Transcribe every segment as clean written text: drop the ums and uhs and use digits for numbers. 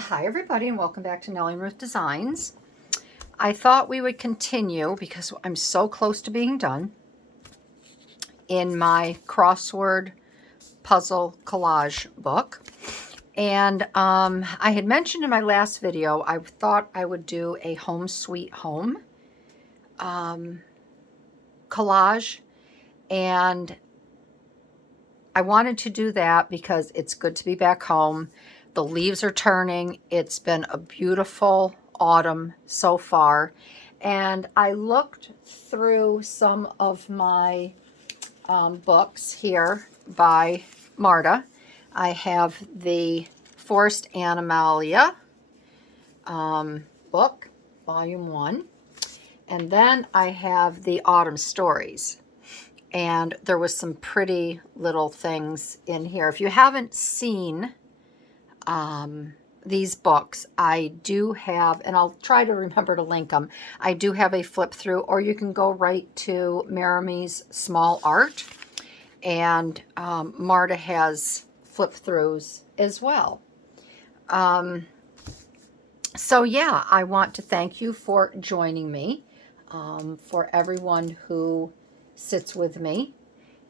Hi everybody and welcome back to Nellie and Ruth Designs. I thought we would continue because I'm so close to being done in my Crossword Puzzle Collage book. And I had mentioned in my last video, I thought I would do a Home Sweet Home collage. And I wanted to do that because it's good to be back home. The leaves are turning. It's been a beautiful autumn so far. And I looked through some of my books here by Marta. I have the Forest Animalia book, volume 1. And then I have the Autumn Stories. And there was some pretty little things in here. If you haven't seen these books, I do have, and I'll try to remember to link them, I do have a flip through, or you can go right to Maramie's Small Art, and Marta has flip throughs as well. So yeah, I want to thank you for joining me, for everyone who sits with me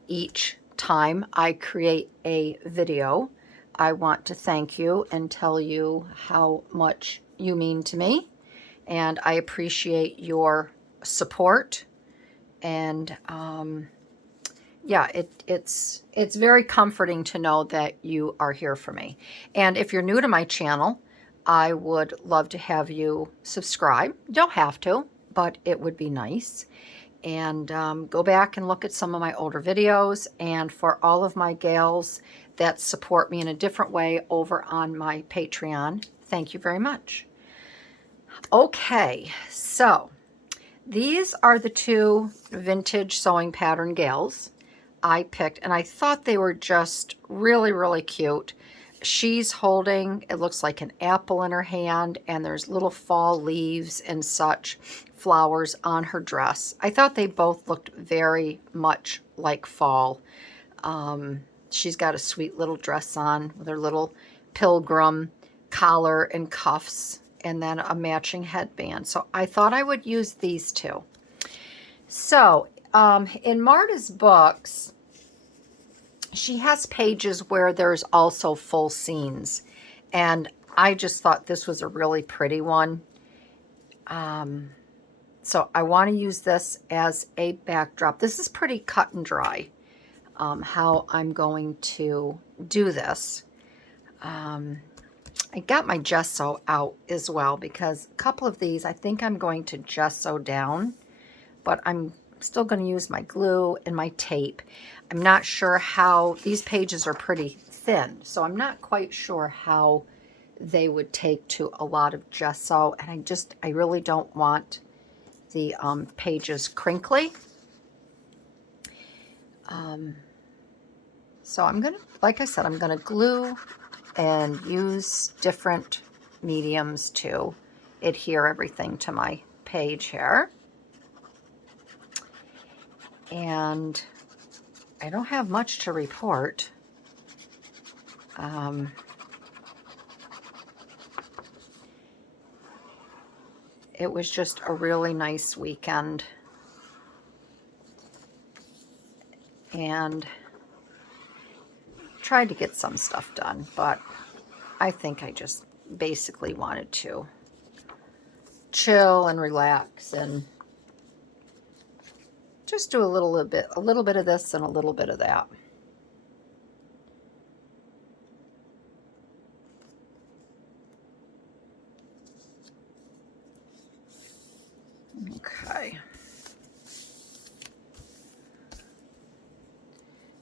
each time I create a video. I want to thank you and tell you how much you mean to me, and I appreciate your support. And yeah, it's very comforting to know that you are here for me. And if you're new to my channel, I would love to have you subscribe. You don't have to, but it would be nice. And go back and look at some of my older videos. And for all of my gals that support me in a different way over on my Patreon, thank you very much. Okay, so these are the two vintage sewing pattern gals I picked, and I thought they were just really, really cute. She's holding, it looks like an apple in her hand, and there's little fall leaves and such flowers on her dress. I thought they both looked very much like fall. She's got a sweet little dress on with her little pilgrim collar and cuffs, and then a matching headband. So I thought I would use these two. So in Marta's books, she has pages where there's also full scenes, and I just thought this was a really pretty one. So I want to use this as a backdrop. This is pretty cut and dry, how I'm going to do this. I got my gesso out as well because a couple of these I think I'm going to gesso down, but I'm still going to use my glue and my tape. I'm not sure how, these pages are pretty thin, so I'm not quite sure how they would take to a lot of gesso, and I really don't want the pages crinkly. So I'm going to, like I said, I'm going to glue and use different mediums to adhere everything to my page here. And I don't have much to report. It was just a really nice weekend. And tried to get some stuff done, but I think I just basically wanted to chill and relax and just do a little bit of this and a little bit of that. Okay.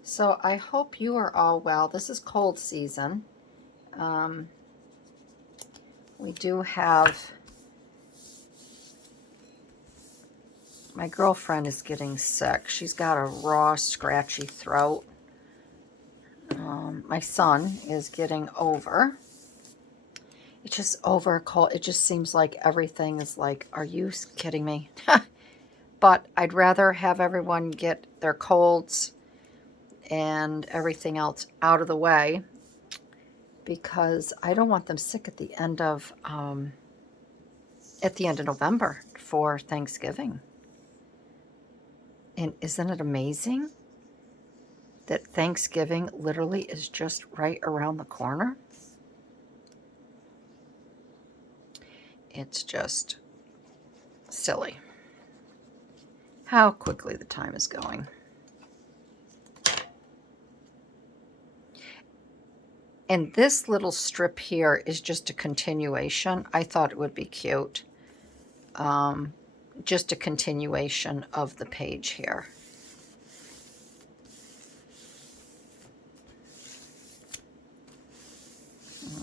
So I hope you are all well. This is cold season. We do have, my girlfriend is getting sick. She's got a raw, scratchy throat. My son is getting over. It's just over a cold. It just seems like everything is like, are you kidding me? But I'd rather have everyone get their colds and everything else out of the way because I don't want them sick at the end of November for Thanksgiving. And isn't it amazing that Thanksgiving literally is just right around the corner? It's just silly how quickly the time is going. And this little strip here is just a continuation. I thought it would be cute. Just a continuation of the page here.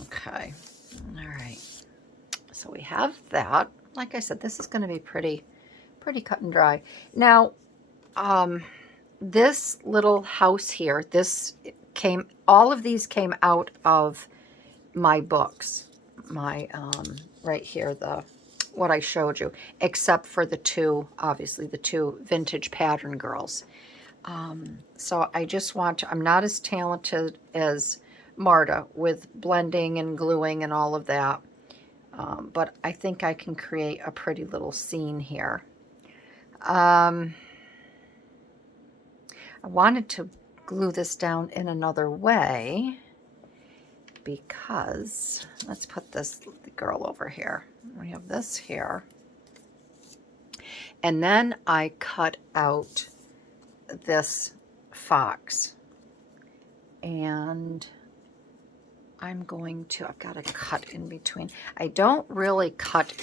Okay, all right. So we have that. Like I said, this is going to be pretty cut and dry. Now, this little house here, all of these came out of my books. My, right here, what I showed you, except for the two, obviously, the two Vintage Pattern Girls. So I just want to, I'm not as talented as Marta with blending and gluing and all of that. But I think I can create a pretty little scene here. I wanted to glue this down in another way because, let's put this girl over here. We have this here. And then I cut out this fox. And I've got to cut in between. I don't really cut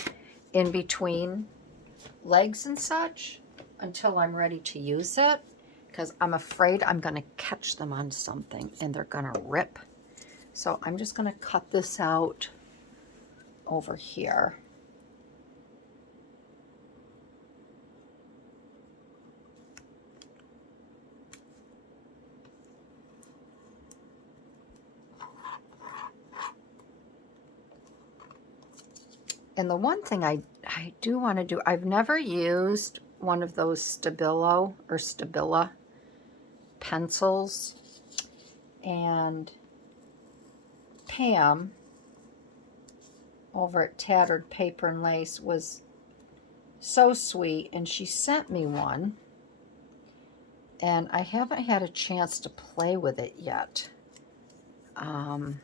in between legs and such until I'm ready to use it, because I'm afraid I'm going to catch them on something and they're going to rip. So I'm just going to cut this out over here. And the one thing I do want to do, I've never used one of those Stabila pencils. And Pam over at Tattered Paper and Lace was so sweet, and she sent me one. And I haven't had a chance to play with it yet. I'm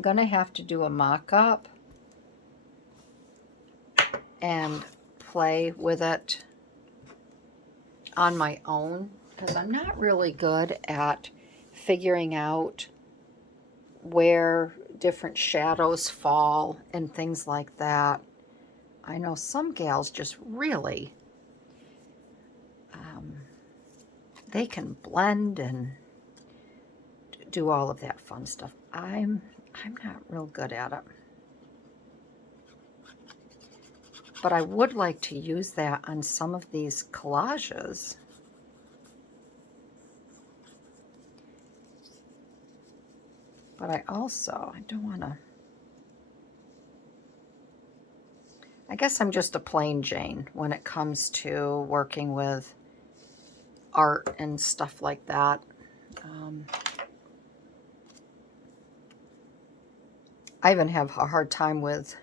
going to have to do a mock-up and play with it on my own, because I'm not really good at figuring out where different shadows fall and things like that. I know some gals just really, they can blend and do all of that fun stuff. I'm not real good at it. But I would like to use that on some of these collages. But I don't want to, I guess I'm just a plain Jane when it comes to working with art and stuff like that. I even have a hard time with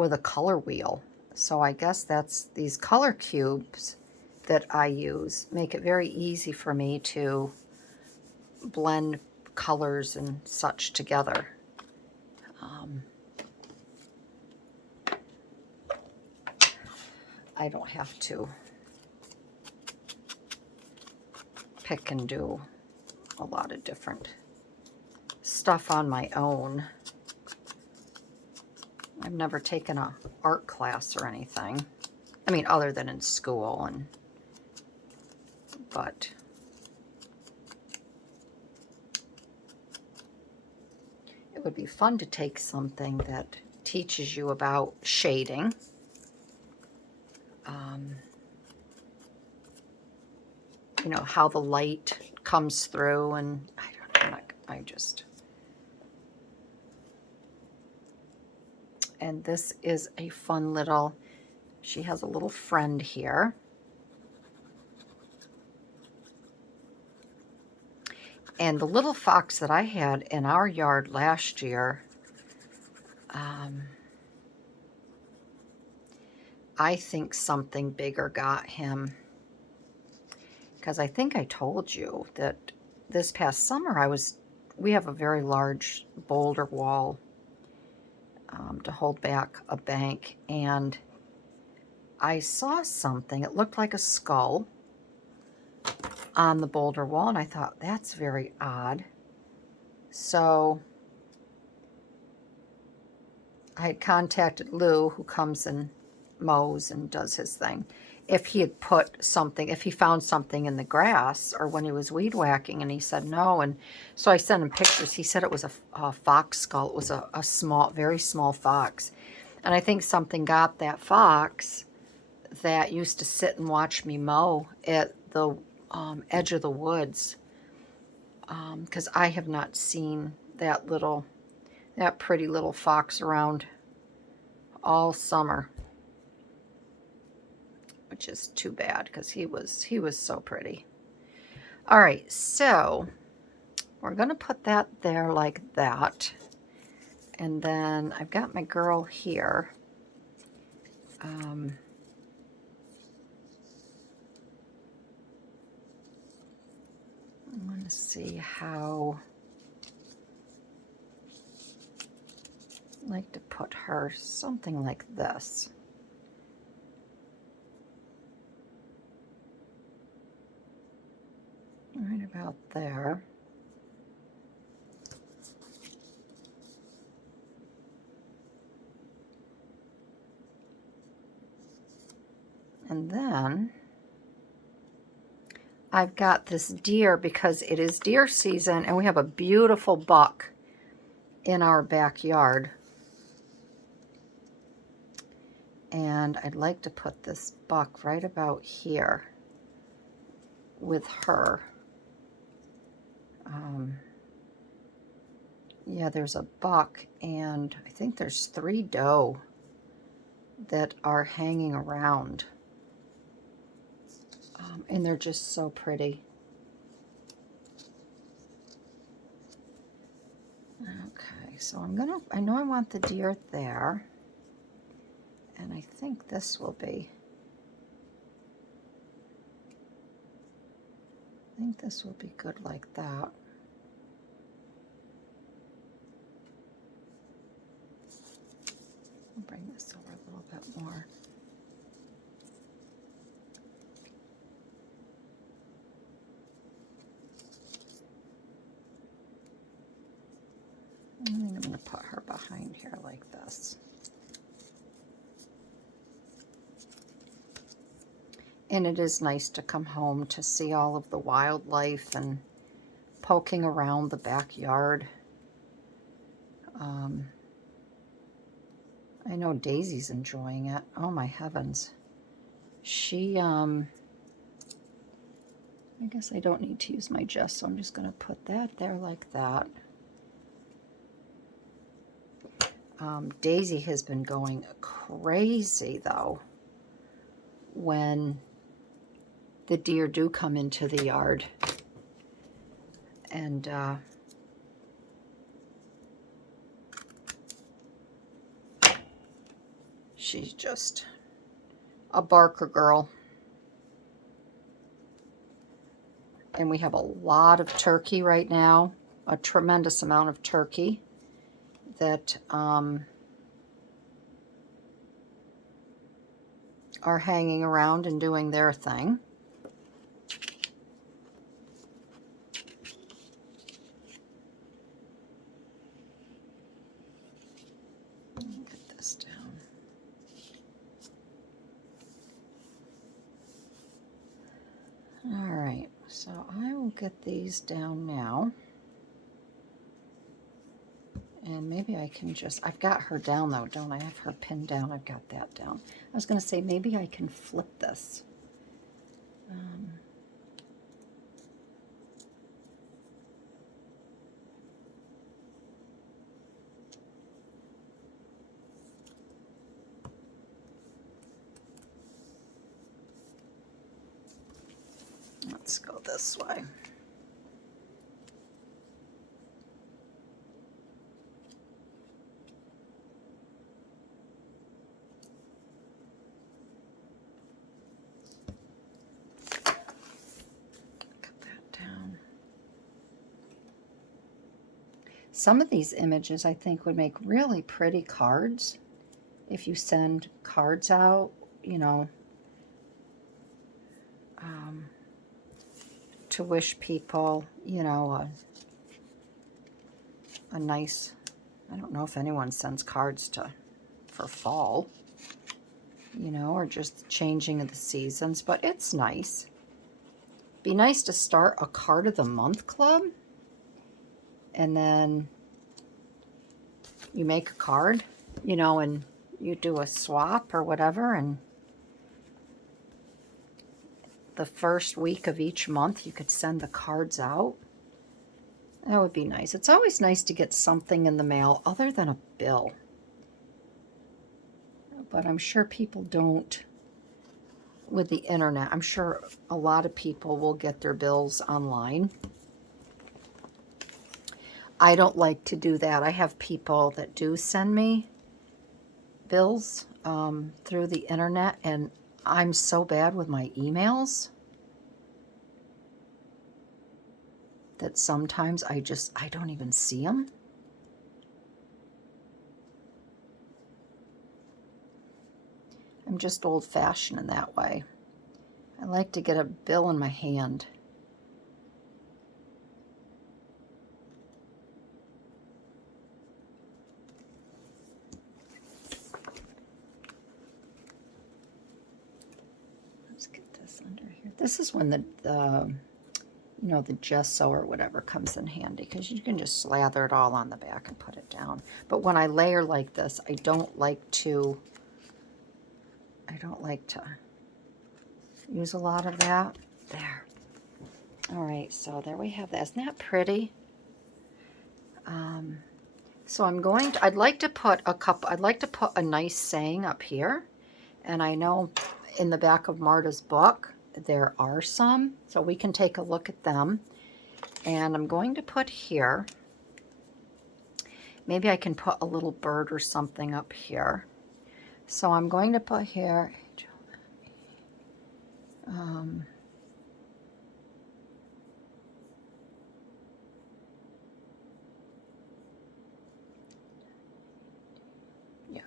a color wheel. So I guess that's these color cubes that I use make it very easy for me to blend colors and such together. I don't have to pick and do a lot of different stuff on my own. I've never taken an art class or anything. I mean, other than in school, but it would be fun to take something that teaches you about shading. You know, how the light comes through, and and this is a fun little, she has a little friend here. And the little fox that I had in our yard last year, I think something bigger got him. Because I think I told you that this past summer we have a very large boulder wall to hold back a bank. And I saw something, it looked like a skull on the boulder wall. And I thought, that's very odd. So I had contacted Lou, who comes and mows and does his thing, if he had put something, if he found something in the grass or when he was weed whacking, and he said no. And so I sent him pictures. He said it was a fox skull. It was a small, very small fox. And I think something got that fox that used to sit and watch me mow at the edge of the woods, because I have not seen that pretty little fox around all summer, which is too bad because he was so pretty. All right, so we're gonna put that there like that, and then I've got my girl here. I want to see how I like to put her, something like this. Right about there. And then I've got this deer because it is deer season and we have a beautiful buck in our backyard. And I'd like to put this buck right about here with her. Yeah, there's a buck, and I think there's 3 doe that are hanging around. And they're just so pretty. Okay, so I know I want the deer there. And I think this will be, good like that. I'll bring this over a little bit more. I think I'm going to put her behind here like this. And it is nice to come home to see all of the wildlife and poking around the backyard. I know Daisy's enjoying it. Oh my heavens. She, I guess I don't need to use my gest, so I'm just going to put that there like that. Daisy has been going crazy, though, when the deer do come into the yard. And she's just a barker girl. And we have a lot of turkey right now, a tremendous amount of turkey that are hanging around and doing their thing. Get this down. All right, so I will get these down now. And maybe I can just, I've got her down though, don't I? I have her pinned down. I've got that down. I was going to say, maybe I can flip this. Let's go this way. Some of these images I think would make really pretty cards if you send cards out, you know, to wish people, you know, a nice, I don't know if anyone sends cards for fall, you know, or just changing of the seasons, but it's nice. Be nice to start a card of the month club, and then you make a card, you know, and you do a swap or whatever, and the first week of each month you could send the cards out. That would be nice. It's always nice to get something in the mail other than a bill. But I'm sure people don't with the internet. I'm sure a lot of people will get their bills online. I don't like to do that. I have people that do send me bills through the internet, and I'm so bad with my emails that sometimes I don't even see them. I'm just old-fashioned in that way. I like to get a bill in my hand. Let's get this under here. This is when the you know, the gesso or whatever comes in handy, because you can just slather it all on the back and put it down. But when I layer like this, I don't like to use a lot of that. There. All right, so there we have that. Isn't that pretty? So I'd like to put a nice saying up here. And I know in the back of Marta's book, there are some, so we can take a look at them. And I'm going to put here, maybe I can put a little bird or something up here. So I'm going to put here, yeah,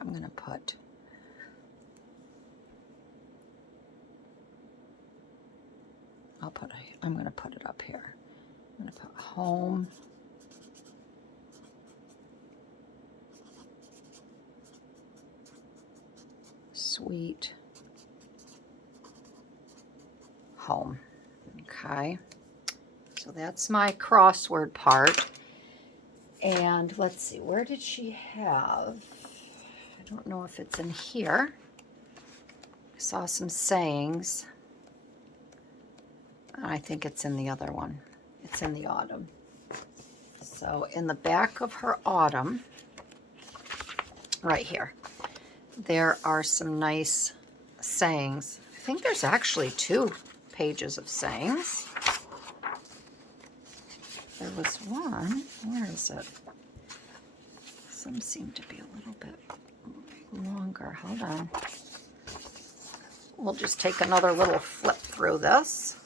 I'm going to put, I'm going to put it up here. I'm going to put home. Sweet home. Okay. So that's my crossword part. And let's see, where did she have? I don't know if it's in here. I saw some sayings. I think it's in the other one. It's in the autumn. So in the back of her autumn, right here, there are some nice sayings. I think there's actually 2 pages of sayings. There was one. Where is it? Some seem to be a little bit longer. Hold on. We'll just take another little flip through this.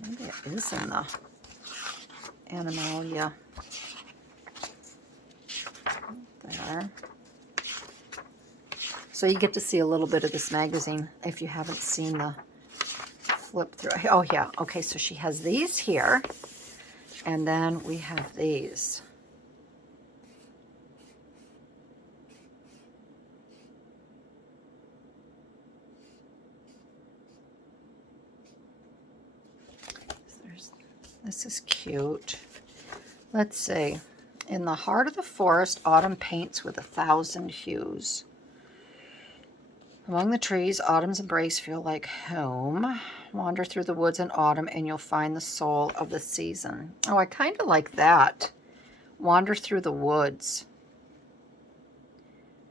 Maybe it is in the Animalia. There. So you get to see a little bit of this magazine if you haven't seen the flip through. Oh yeah, okay, so she has these here, and then we have these. This is cute. Let's see. In the heart of the forest, autumn paints with 1,000 hues. Among the trees, autumn's embrace feel like home. Wander through the woods in autumn and you'll find the soul of the season. Oh, I kind of like that. Wander through the woods.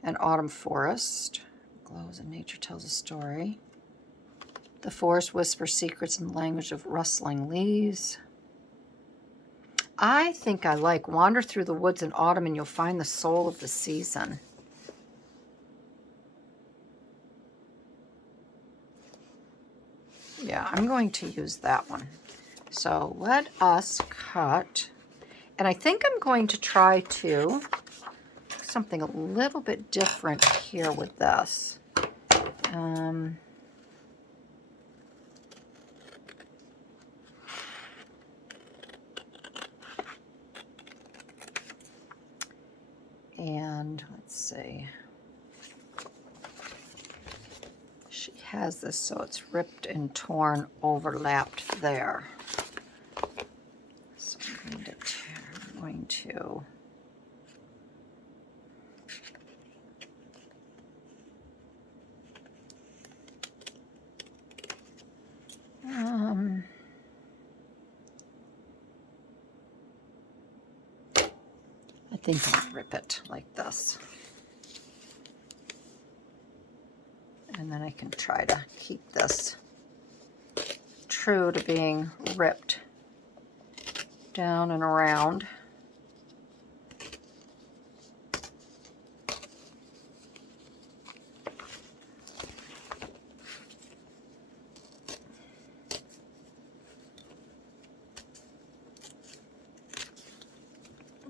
An autumn forest. Glows and nature tells a story. The forest whispers secrets in the language of rustling leaves. I think I like wander through the woods in autumn and you'll find the soul of the season. Yeah, I'm going to use that one. So let us cut, and I think I'm going to try to do something a little bit different here with this. And let's see. She has this so it's ripped and torn, overlapped there. So I'm going to I think I'll rip it like this. And then I can try to keep this true to being ripped down and around.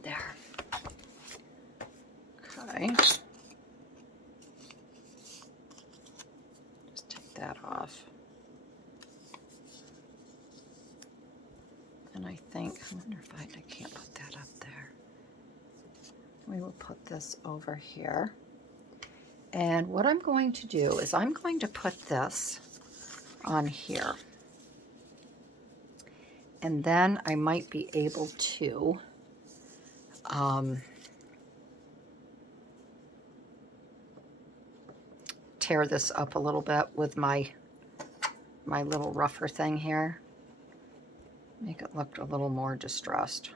There. Okay. Just take that off. And I think, I wonder if I can't put that up there. We will put this over here. And what I'm going to do is I'm going to put this on here. And then I might be able to tear this up a little bit with my little rougher thing here. Make it look a little more distressed.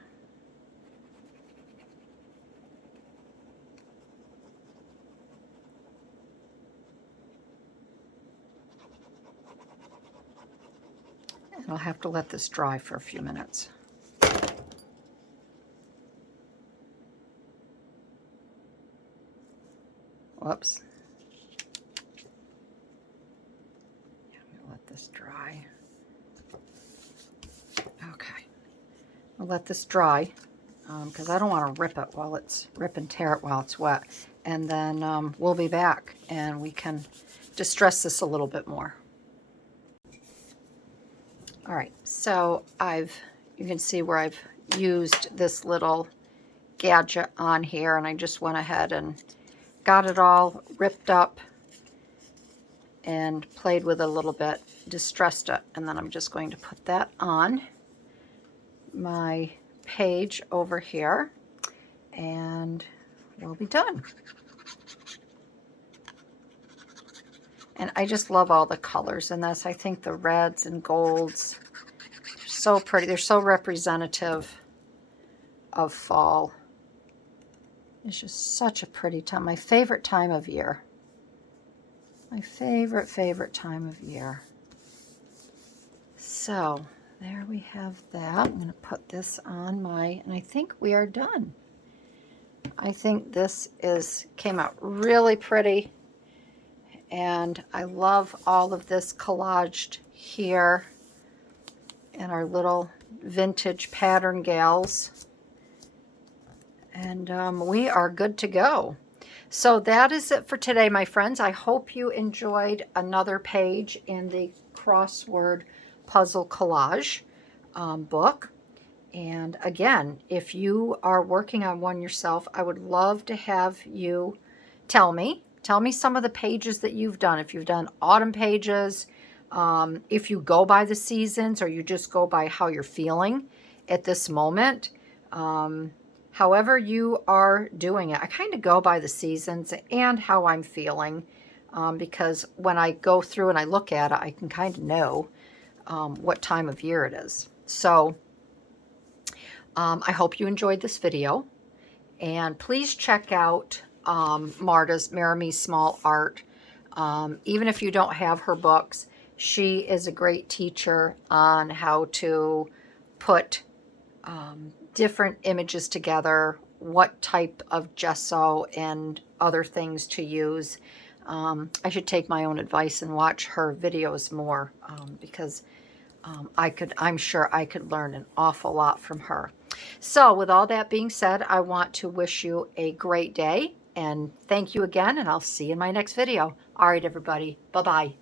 And I'll have to let this dry for a few minutes. Whoops. Yeah, I'm going to let this dry. Okay. I'll let this dry because I don't want to rip and tear it while it's wet. And then we'll be back and we can distress this a little bit more. All right, so you can see where I've used this little gadget on here, and I just went ahead and got it all ripped up and played with it a little bit, distressed it, and then I'm just going to put that on my page over here, and we'll be done. And I just love all the colors in this. I think the reds and golds are so pretty. They're so representative of fall. It's just such a pretty time. My favorite time of year. My favorite time of year. So there we have that. I'm going to put this on and I think we are done. I think this came out really pretty. And I love all of this collaged here and our little vintage pattern gals. And we are good to go. So that is it for today, my friends. I hope you enjoyed another page in the Crossword Puzzle Collage book. And again, if you are working on one yourself, I would love to have you tell me some of the pages that you've done. If you've done autumn pages, if you go by the seasons or you just go by how you're feeling at this moment. However you are doing it. I kind of go by the seasons and how I'm feeling because when I go through and I look at it, I can kind of know what time of year it is. So I hope you enjoyed this video, and please check out Marta's Maramie Small Art. Even if you don't have her books, she is a great teacher on how to put different images together, what type of gesso and other things to use. I should take my own advice and watch her videos more because I'm sure I could learn an awful lot from her. So with all that being said, I want to wish you a great day and thank you again, and I'll see you in my next video. All right, everybody. Bye-bye.